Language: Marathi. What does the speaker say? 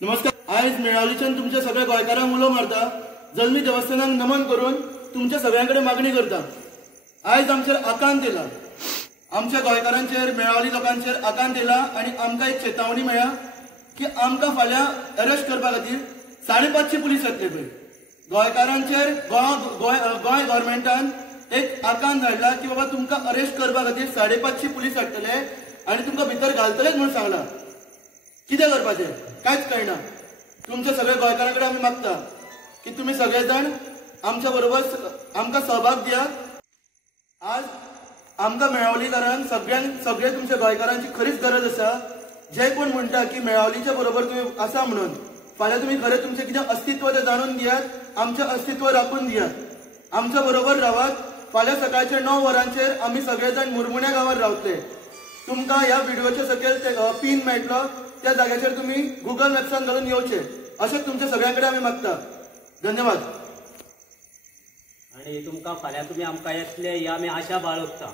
नमस्कार। आज मेळावलीच्यान तुमच्या सगळ्या गोंयकारांक उलो मारता, जल्मी देवस्थानाक नमन करून तुमच्या सगळ्यांकडे मागणी करता। आज आमचेर आकांत येला, आमच्या गोंयकारांचेर मेळावली लोकांचेर आकांत येला आणि आमकां एक चेतावणी मेळ्ळा की आमकां फाल्यां अरेस्ट करपा खातीर 550 पुलीस येतले पळय। गोंयकारांचेर गोंय गव्हर्मेंटान एक आकांत हाडला की बाबा तुमकां अरेस्ट करपा खातीर 550 पुलीस हाडटले आणि तुमकां भितर घालतलेच म्हणून सांगला। कितें करपाचें कांयच कळना। तुमच्या सगळ्या गोंयकारांकडे आमी मागता की तुम्ही सगळेजण आमच्या बरोबर आमकां सहभाग दियात। आज आमकां मेळावलीकारांक सगळे तुमच्या गोंयकारांची खरीच गरज आसा। जे कोण म्हणटा की मेळावलीच्या बरोबर तुम्ही आसा म्हणून फाल्यां तुम्ही खरें तुमचें कितें अस्तित्व तें जाणून दियात, आमचें अस्तित्व राखून दियात। आमच्या बरोबर रावात। फाल्यां सकाळचे 9 वरांचेर आमी सगळेजण मुरमुण्या गांवांत रावतले। तुमकां ह्या व्हिडिओच्या सकयल पिन मेळटलो, त्या जाग्याचेर तुम्ही गुगल मॅप्सान घालून येवचे अशें तुमच्या सगळ्यांकडे आमी मागता। धन्यवाद। आणि तुमकां फाल्यां तुमी आमकां येतले ही आमी आशा बाळगता।